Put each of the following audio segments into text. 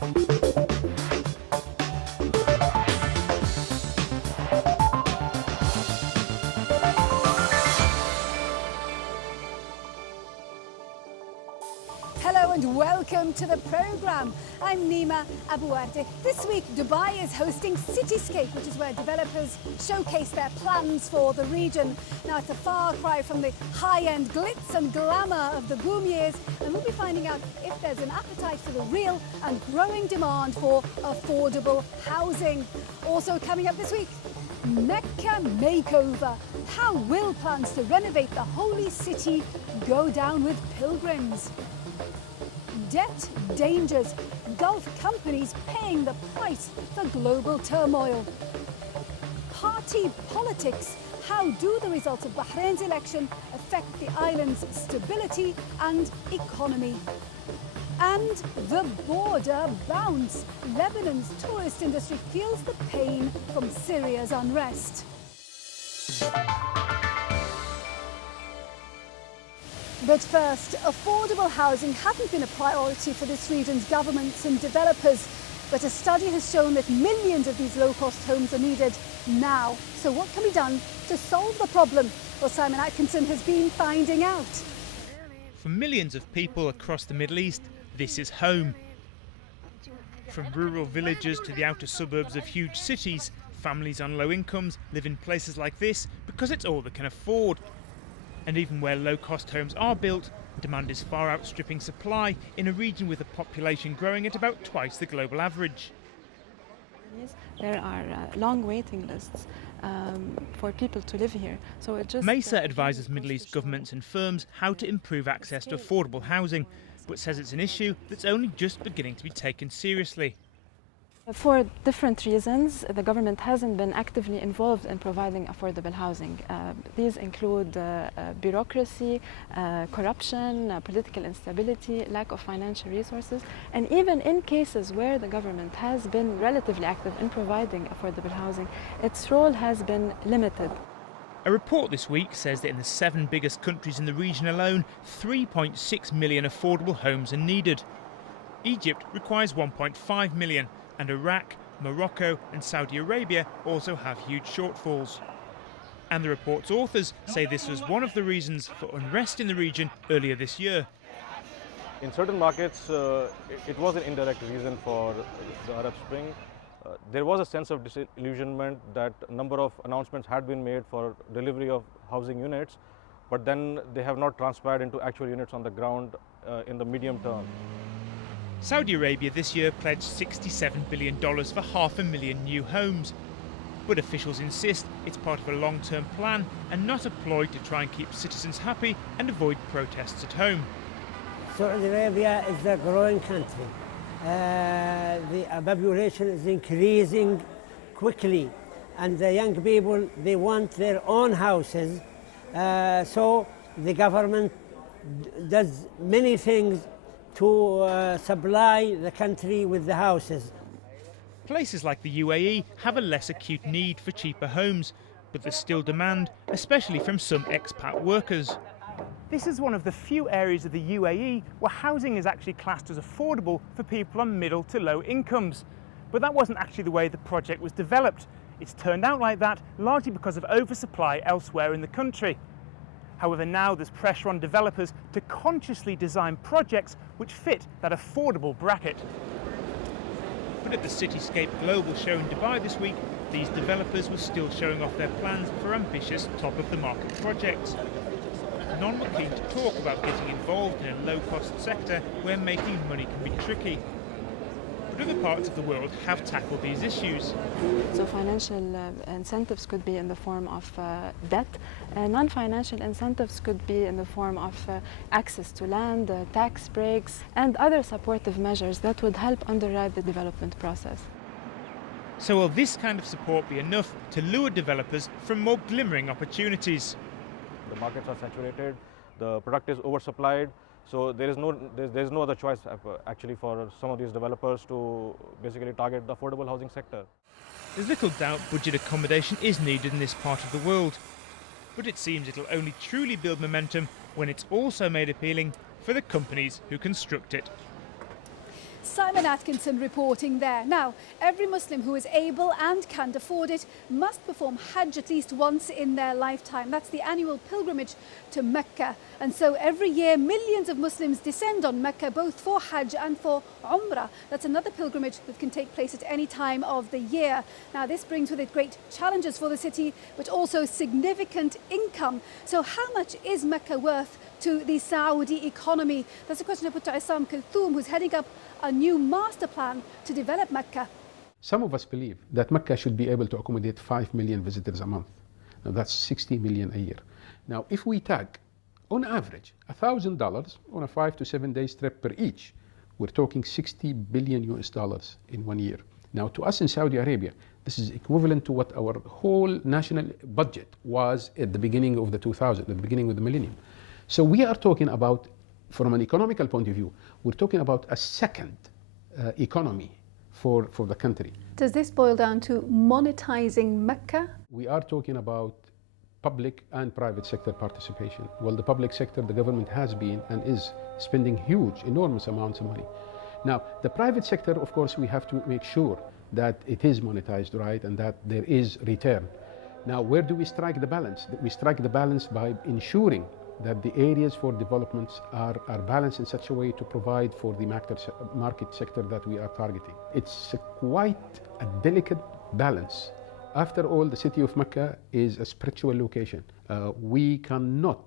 Hello and welcome to the programme. I'm Nima Abouardi. This week Dubai is hosting Cityscape, which is where developers showcase their plans for the region. Now it's a far cry from the high-end glitz and glamour of the boom years, and we'll be finding out if there's an appetite for the real and growing demand for affordable housing. Also coming up this week, Mecca makeover. How will plans to renovate the holy city go down with pilgrims? Debt dangers, Gulf companies paying the price for global turmoil. Party politics, how do the results of Bahrain's election affect the island's stability and economy? And the border bounce, Lebanon's tourist industry feels the pain from Syria's unrest. But first, affordable housing hasn't been a priority for this region's governments and developers. But a study has shown that millions of these low-cost homes are needed now. So what can be done to solve the problem? Well, Simon Atkinson has been finding out. For millions of people across the Middle East, this is home. From rural villages to the outer suburbs of huge cities, families on low incomes live in places like this because it's all they can afford. And even where low-cost homes are built, demand is far outstripping supply in a region with a population growing at about twice the global average. There are long waiting lists for people to live here. So it just Mesa advises Middle East governments and firms how to improve access to affordable housing, but says it's an issue that's only just beginning to be taken seriously. For different reasons, the government hasn't been actively involved in providing affordable housing. These include bureaucracy, corruption, political instability, lack of financial resources, and even in cases where the government has been relatively active in providing affordable housing, its role has been limited. A report this week says that in the 7 biggest countries in the region alone, 3.6 million affordable homes are needed. Egypt requires 1.5 million. And Iraq, Morocco and Saudi Arabia also have huge shortfalls. And the report's authors say this was one of the reasons for unrest in the region earlier this year. In certain markets, it was an indirect reason for the Arab Spring. There was a sense of disillusionment that a number of announcements had been made for delivery of housing units, but then they have not transpired into actual units on the ground in the medium term. Saudi Arabia this year pledged $67 billion for 500,000 new homes. But officials insist it's part of a long-term plan and not a ploy to try and keep citizens happy and avoid protests at home. Saudi Arabia is a growing country. The population is increasing quickly, and the young people, they want their own houses. So the government does many things to supply the country with the houses. Places like the UAE have a less acute need for cheaper homes, but there's still demand, especially from some expat workers. This is one of the few areas of the UAE where housing is actually classed as affordable for people on middle to low incomes. But that wasn't actually the way the project was developed. It's turned out like that largely because of oversupply elsewhere in the country. However, now there's pressure on developers to consciously design projects which fit that affordable bracket. But at the Cityscape Global show in Dubai this week, these developers were still showing off their plans for ambitious top-of-the-market projects. None were keen to talk about getting involved in a low-cost sector where making money can be tricky. But other parts of the world have tackled these issues. So financial incentives could be in the form of debt. Non-financial incentives could be in the form of access to land, tax breaks, and other supportive measures that would help underwrite the development process. So will this kind of support be enough to lure developers from more glimmering opportunities? The markets are saturated, the product is oversupplied, so there's no other choice actually for some of these developers to basically target the affordable housing sector. There's little doubt budget accommodation is needed in this part of the world, but it seems it'll only truly build momentum when it's also made appealing for the companies who construct it. Simon Atkinson reporting there. Now, every Muslim who is able and can afford it must perform Hajj at least once in their lifetime. That's the annual pilgrimage to Mecca. And so every year, millions of Muslims descend on Mecca, both for Hajj and for Umrah. That's another pilgrimage that can take place at any time of the year. Now, this brings with it great challenges for the city, but also significant income. So how much is Mecca worth to the Saudi economy? That's a question I put to Issam Kulthum, who's heading up a new master plan to develop Mecca. Some of us believe that Mecca should be able to accommodate 5 million visitors a month. Now that's 60 million a year. Now if we tag, on average, $1,000 on a 5 to 7 days trip per each, we're talking 60 billion US dollars in 1 year. Now to us in Saudi Arabia, this is equivalent to what our whole national budget was at the beginning of the 2000s, at the beginning of the millennium. So we are talking about, from an economical point of view, we're talking about a second economy for the country. Does this boil down to monetizing Mecca? We are talking about public and private sector participation. Well, the public sector, the government has been and is spending huge, enormous amounts of money. Now, the private sector, of course, we have to make sure that it is monetized right and that there is return. Now, where do we strike the balance? We strike the balance by ensuring that the areas for developments are balanced in such a way to provide for the market sector that we are targeting. It's quite a delicate balance. After all, the city of Mecca is a spiritual location. We cannot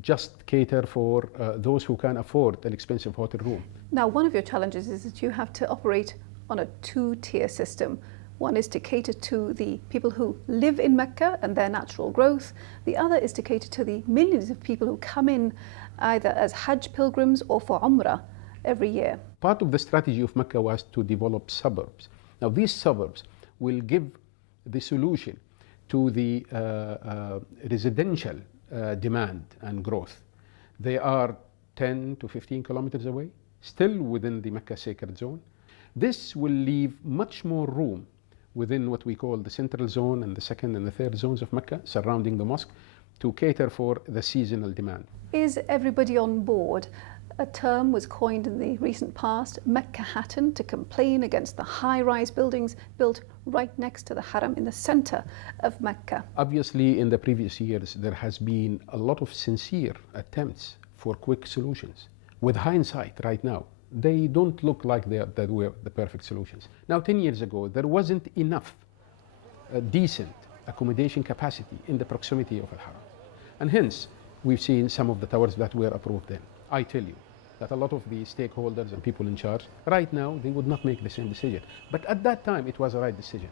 just cater for those who can afford an expensive hotel room. Now, one of your challenges is that you have to operate on a two-tier system. One is to cater to the people who live in Mecca and their natural growth. The other is to cater to the millions of people who come in either as Hajj pilgrims or for Umrah every year. Part of the strategy of Mecca was to develop suburbs. Now, these suburbs will give the solution to the residential demand and growth. They are 10 to 15 kilometers away, still within the Mecca sacred zone. This will leave much more room within what we call the central zone and the second and the third zones of Mecca surrounding the mosque to cater for the seasonal demand. Is everybody on board? A term was coined in the recent past, Mecca-Hatton, to complain against the high-rise buildings built right next to the Haram in the center of Mecca. Obviously, in the previous years, there has been a lot of sincere attempts for quick solutions. With hindsight right now, they don't look like they were the perfect solutions. Now, 10 years ago, there wasn't enough decent accommodation capacity in the proximity of Al-Haram. And hence, we've seen some of the towers that were approved then. I tell you that a lot of the stakeholders and people in charge, right now, they would not make the same decision. But at that time, it was the right decision.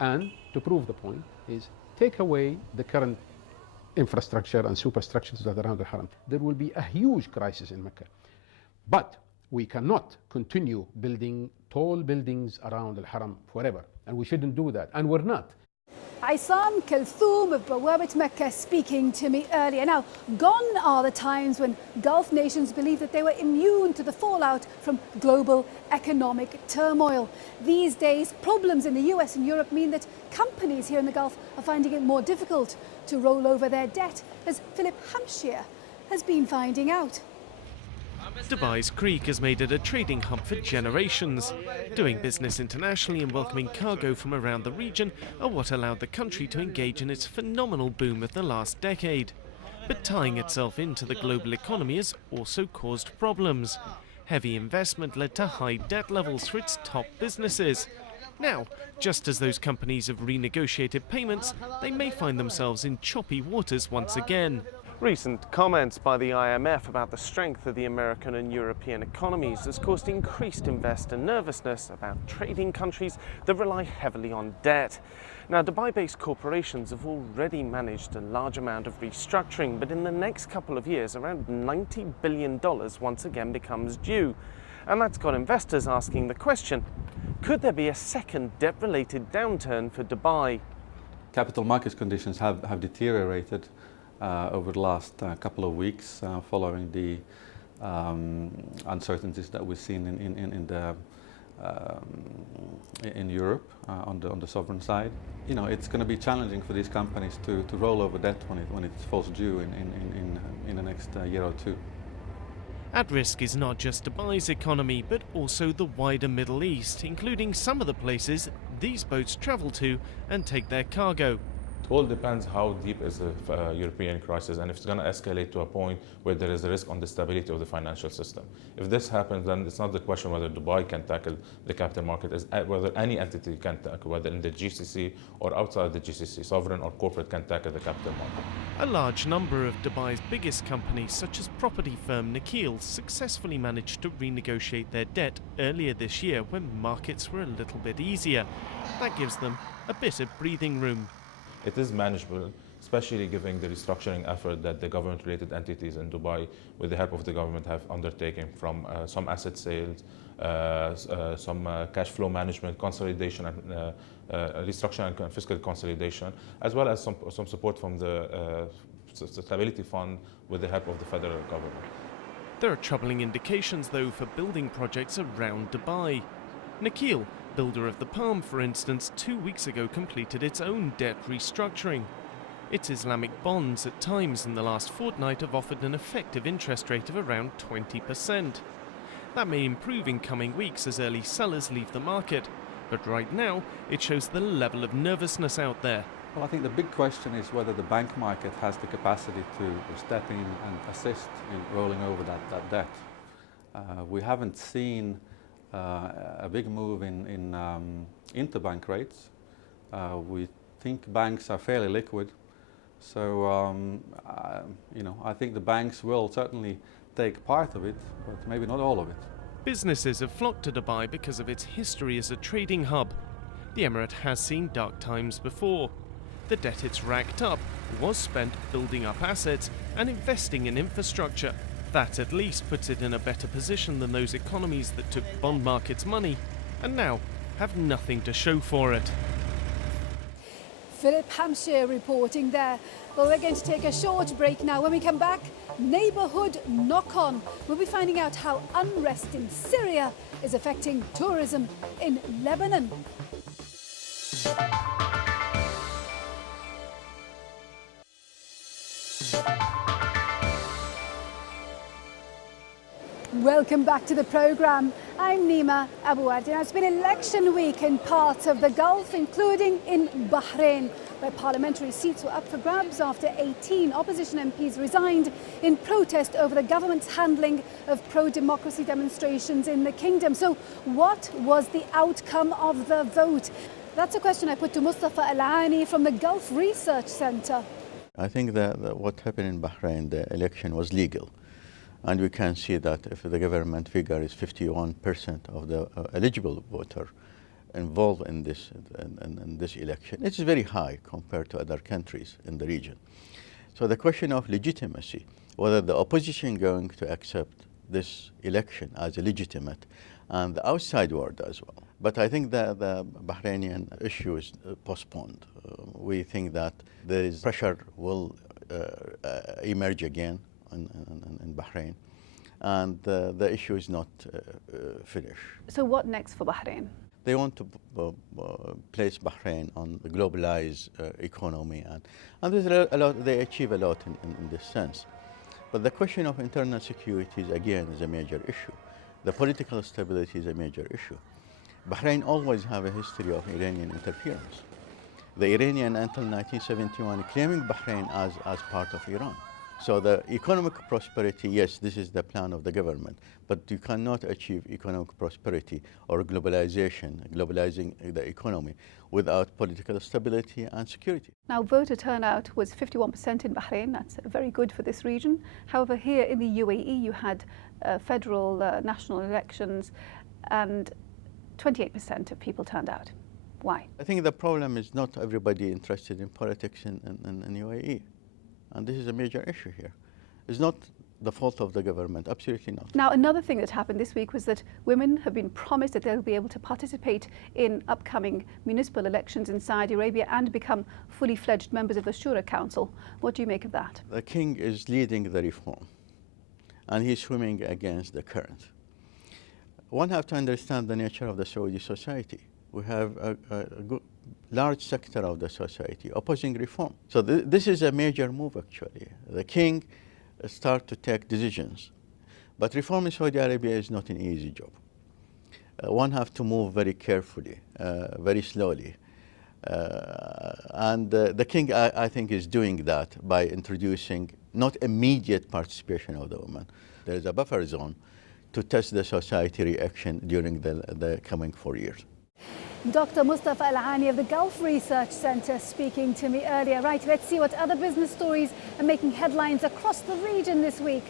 And to prove the point is, take away the current infrastructure and superstructures that are around Al-Haram. There will be a huge crisis in Mecca. But we cannot continue building tall buildings around Al-Haram forever. And we shouldn't do that. And we're not. Issam Kulthum of Bawabit Mecca speaking to me earlier. Now, gone are the times when Gulf nations believed that they were immune to the fallout from global economic turmoil. These days, problems in the US and Europe mean that companies here in the Gulf are finding it more difficult to roll over their debt, as Philip Hampshire has been finding out. Dubai's Creek has made it a trading hub for generations. Doing business internationally and welcoming cargo from around the region are what allowed the country to engage in its phenomenal boom of the last decade. But tying itself into the global economy has also caused problems. Heavy investment led to high debt levels for its top businesses. Now, just as those companies have renegotiated payments, they may find themselves in choppy waters once again. Recent comments by the IMF about the strength of the American and European economies has caused increased investor nervousness about trading countries that rely heavily on debt. Now, Dubai-based corporations have already managed a large amount of restructuring, but in the next couple of years, around $90 billion once again becomes due. And that's got investors asking the question, could there be a second debt-related downturn for Dubai? Capital markets conditions have deteriorated over the last couple of weeks following the uncertainties that we've seen in Europe on the sovereign side. You know, it's going to be challenging for these companies to roll over debt when it falls due in the next year or two. At risk is not just Dubai's economy, but also the wider Middle East, including some of the places these boats travel to and take their cargo. It all depends how deep is the European crisis and if it's going to escalate to a point where there is a risk on the stability of the financial system. If this happens, then it's not the question whether Dubai can tackle the capital market, it's whether any entity can tackle, whether in the GCC or outside the GCC, sovereign or corporate, can tackle the capital market. A large number of Dubai's biggest companies, such as property firm Nakheel, successfully managed to renegotiate their debt earlier this year when markets were a little bit easier. That gives them a bit of breathing room. It is manageable, especially given the restructuring effort that the government-related entities in Dubai, with the help of the government, have undertaken, from some asset sales, some cash flow management, consolidation, and restructuring and fiscal consolidation, as well as some support from the Stability Fund with the help of the federal government. There are troubling indications, though, for building projects around Dubai. Nakheel, builder of the Palm, for instance, 2 weeks ago completed its own debt restructuring. Its Islamic bonds at times in the last fortnight have offered an effective interest rate of around 20%. That may improve in coming weeks as early sellers leave the market, but right now it shows the level of nervousness out there. Well, I think the big question is whether the bank market has the capacity to step in and assist in rolling over that debt. We haven't seen a big move in interbank rates. We think banks are fairly liquid, so I think the banks will certainly take part of it, but maybe not all of it. Businesses have flocked to Dubai because of its history as a trading hub. The Emirate has seen dark times before. The debt it's racked up was spent building up assets and investing in infrastructure. That at least puts it in a better position than those economies that took bond markets' money and now have nothing to show for it. Philip Hampshire reporting there. Well, we're going to take a short break now. When we come back, neighbourhood knock-on. We'll be finding out how unrest in Syria is affecting tourism in Lebanon. Welcome back to the programme. I'm Nima Abu-Wardi. Now, it's been election week in parts of the Gulf, including in Bahrain, where parliamentary seats were up for grabs after 18 opposition MPs resigned in protest over the government's handling of pro-democracy demonstrations in the kingdom. So what was the outcome of the vote? That's a question I put to Mustafa Al-Ani from the Gulf Research Centre. I think that what happened in Bahrain, the election was legal. And we can see that if the government figure is 51% of the eligible voter involved in this election, it's very high compared to other countries in the region. So the question of legitimacy, whether the opposition going to accept this election as legitimate, and the outside world as well. But I think that the Bahrainian issue is postponed. We think that there is pressure will emerge again in Bahrain, and the issue is not finished. So what next for Bahrain? They want to place Bahrain on the globalized economy, and there's a lot, they achieve a lot in this sense. But the question of internal security again is a major issue. The political stability is a major issue. Bahrain always have a history of Iranian interference. The Iranian until 1971 claiming Bahrain as part of Iran. So the economic prosperity, yes, this is the plan of the government, but you cannot achieve economic prosperity or globalization, globalizing the economy, without political stability and security. Now, voter turnout was 51% in Bahrain. That's very good for this region. However, here in the UAE, you had federal national elections and 28% of people turned out. Why? I think the problem is not everybody interested in politics in UAE. And this is a major issue here. It's not the fault of the government, absolutely not. Now, another thing that happened this week was that women have been promised that they'll be able to participate in upcoming municipal elections in Saudi Arabia and become fully fledged members of the Shura Council. What do you make of that? The king is leading the reform, and he's swimming against the current. One has to understand the nature of the Saudi society. We have a large sector of the society opposing reform. So this is a major move, actually. The king start to take decisions. But reform in Saudi Arabia is not an easy job. One has to move very carefully, very slowly. And the king, I think, is doing that by introducing not immediate participation of the women. There is a buffer zone to test the society reaction during the coming 4 years. Dr. Mustafa Al-Hani of the Gulf Research Centre speaking to me earlier. Right, let's see what other business stories are making headlines across the region this week.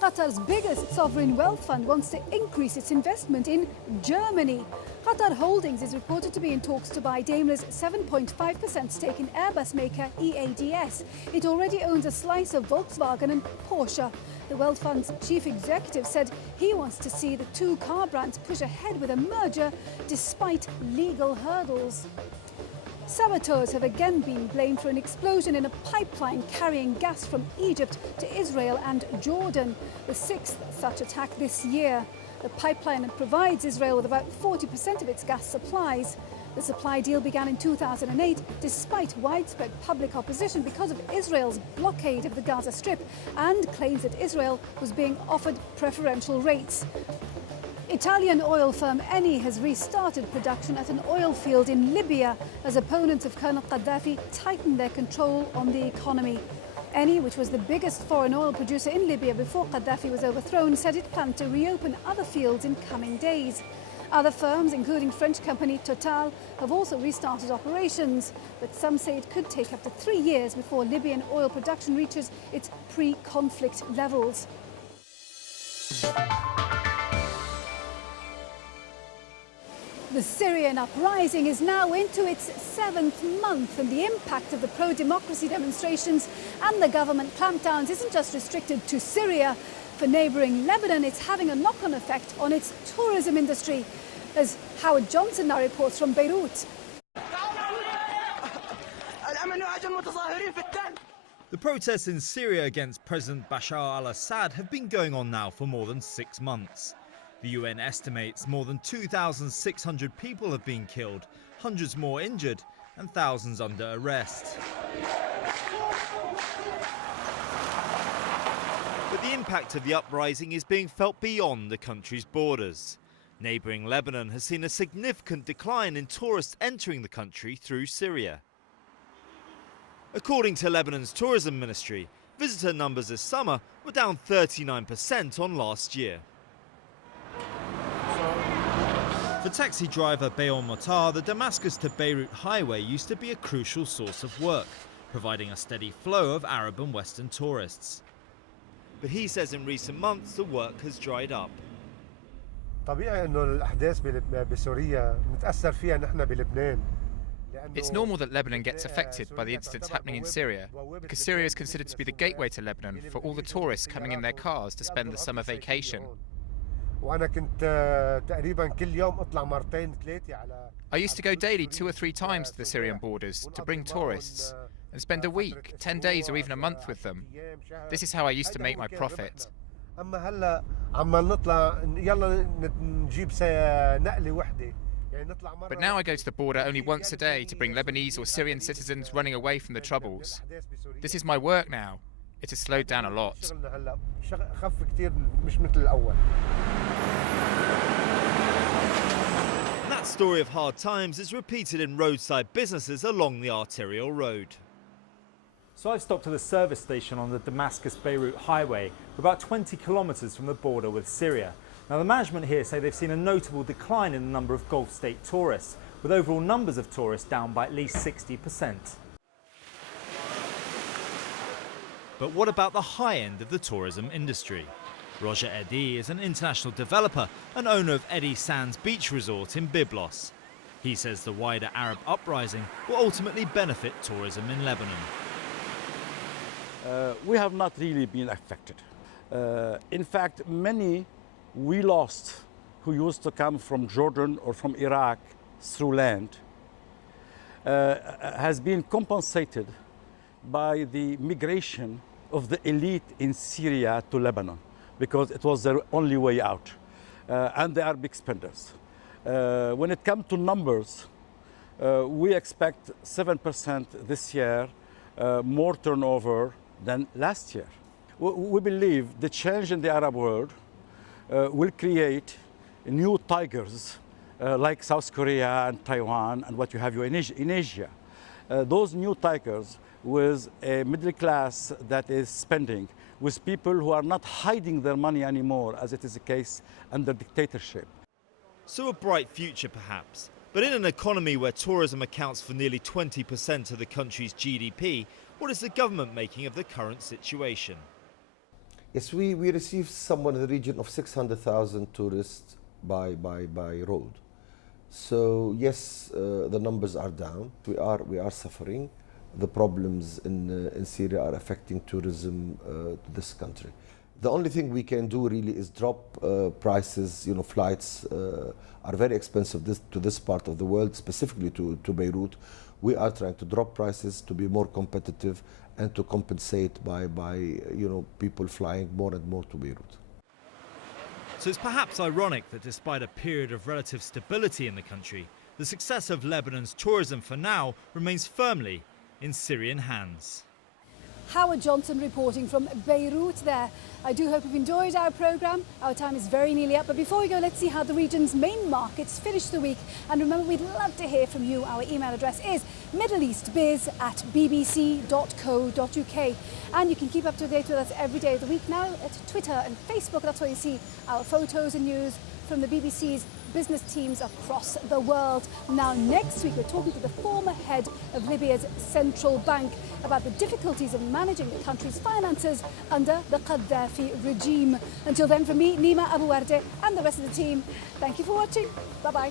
Qatar's biggest sovereign wealth fund wants to increase its investment in Germany. Qatar Holdings is reported to be in talks to buy Daimler's 7.5% stake in Airbus maker EDDE. It already owns a slice of Volkswagen and Porsche. The wealth fund's chief executive said he wants to see the two car brands push ahead with a merger despite legal hurdles. Saboteurs have again been blamed for an explosion in a pipeline carrying gas from Egypt to Israel and Jordan, the sixth such attack this year. The pipeline provides Israel with about 40% of its gas supplies. The supply deal began in 2008 despite widespread public opposition because of Israel's blockade of the Gaza Strip and claims that Israel was being offered preferential rates. Italian oil firm Eni has restarted production at an oil field in Libya as opponents of Colonel Gaddafi tighten their control on the economy. Eni, which was the biggest foreign oil producer in Libya before Gaddafi was overthrown, said it planned to reopen other fields in coming days. Other firms, including French company Total, have also restarted operations, but some say it could take up to 3 years before Libyan oil production reaches its pre-conflict levels. The Syrian uprising is now into its 7th month, and the impact of the pro-democracy demonstrations and the government clampdowns isn't just restricted to Syria. For neighbouring Lebanon, it's having a knock-on effect on its tourism industry, as Howard Johnson now reports from Beirut. The protests in Syria against President Bashar al-Assad have been going on now for more than 6 months. The UN estimates more than 2,600 people have been killed, hundreds more injured, and thousands under arrest. But the impact of the uprising is being felt beyond the country's borders. Neighbouring Lebanon has seen a significant decline in tourists entering the country through Syria. According to Lebanon's tourism ministry, visitor numbers this summer were down 39% on last year. For taxi driver Bayon Mattar, the Damascus to Beirut highway used to be a crucial source of work, providing a steady flow of Arab and Western tourists. But he says in recent months the work has dried up. It's normal that Lebanon gets affected by the incidents happening in Syria, because Syria is considered to be the gateway to Lebanon for all the tourists coming in their cars to spend the summer vacation. I used to go daily 2 or 3 times to the Syrian borders to bring tourists and spend a week, 10 days or even a month with them. This is how I used to make my profit. But now I go to the border only once a day to bring Lebanese or Syrian citizens running away from the troubles. This is my work now. It has slowed down a lot. That story of hard times is repeated in roadside businesses along the arterial road. So I've stopped at a service station on the Damascus-Beirut highway, about 20 kilometres from the border with Syria. Now the management here say they've seen a notable decline in the number of Gulf state tourists, with overall numbers of tourists down by at least 60%. But what about the high end of the tourism industry? Roger EDDE is an international developer and owner of EDDE Sands Beach Resort in Byblos. He says the wider Arab uprising will ultimately benefit tourism in Lebanon. We have not really been affected. In fact, many we lost who used to come from Jordan or from Iraq through land has been compensated by the migration of the elite in Syria to Lebanon, because it was their only way out, and they are big spenders. When it comes to numbers, we expect 7% this year, more turnover than last year. We believe the change in the Arab world will create new tigers like South Korea and Taiwan and what you have in Asia. Those new tigers with a middle class that is spending, with people who are not hiding their money anymore, as it is the case under dictatorship. So a bright future perhaps, but in an economy where tourism accounts for nearly 20% of the country's GDP, what is the government making of the current situation? Yes, we received somewhere in the region of 600,000 tourists by road. So yes, the numbers are down. We are suffering. The problems in Syria are affecting tourism to this country. The only thing we can do really is drop prices. You know, flights are very expensive to this part of the world, specifically to Beirut. We are trying to drop prices to be more competitive and to compensate by you know, people flying more and more to Beirut. So it's perhaps ironic that despite a period of relative stability in the country, the success of Lebanon's tourism for now remains firmly in Syrian hands. Howard Johnson reporting from Beirut there. I do hope you've enjoyed our programme. Our time is very nearly up, but before we go, let's see how the region's main markets finished the week. And remember, we'd love to hear from you. Our email address is middleeastbiz@bbc.co.uk. And you can keep up to date with us every day of the week now at Twitter and Facebook. That's where you see our photos and news from the BBC's business teams across the world. Now, next week, we're talking to the former head of Libya's central bank about the difficulties of managing the country's finances under the Gaddafi regime. Until then, from me, Nima Abu and the rest of the team, thank you for watching. Bye-bye.